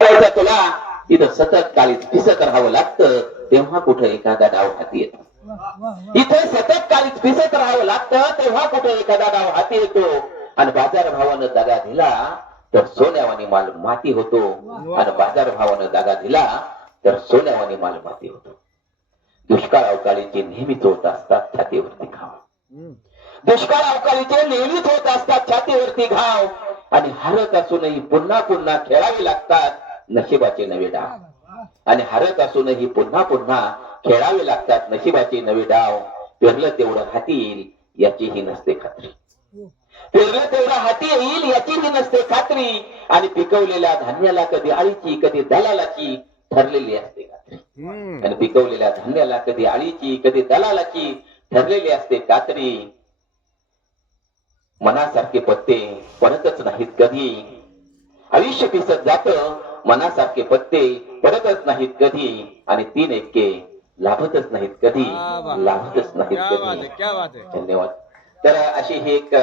करायचं तुला तिथं सतत काळीच पिसत राहावं लागतं, तेव्हा कुठं एखादा डाव हाती येतो. इथे सतत काळीच पिसत राहावं लागतं, तेव्हा कुठे एखादा डाव हाती येतो. आणि बाजार भावानं दगा दिला तर सोन्यावानी माल माती होतो, आणि बाजार भावानं दगा दिला तर सोन्यावानी माल माती होतो. दुष्काळ अवकाळीचे नेहमीच होत असतात छातीवरती घाव. दुष्काळ अवकाळीचे नेहमीच होत असतात छातीवरती घाव. आणि हरत असूनही पुन्हा पुन्हा खेळावे लागतात नशिबाचे नवे डाव. आणि हरत असूनही पुन्हा पुन्हा खेळावे लागतात नशिबाचे नवे डाव. पेरलं तेवढं हाती येईल याचीही नसते खात्री. पेरलं तेवढं हाती येईल याचीही नसते खात्री. आणि पिकवलेल्या धान्याला कधी आळीची कधी दलालाची ठरलेली असते खात्री. आणि पिकवलेल्या धान्याला कधी आळीची कधी दलालाची ठरलेली असते खात्री. मनासारखे पत्ते पडतच नाहीत कधी. आयुष्य पिसत जात मनासारखे पत्ते पडतच नाहीत कधी. आणि 3 एक्के लाभतच नाहीत कधी, लाभतच नाहीत कधी. धन्यवाद. तर अशी ही एक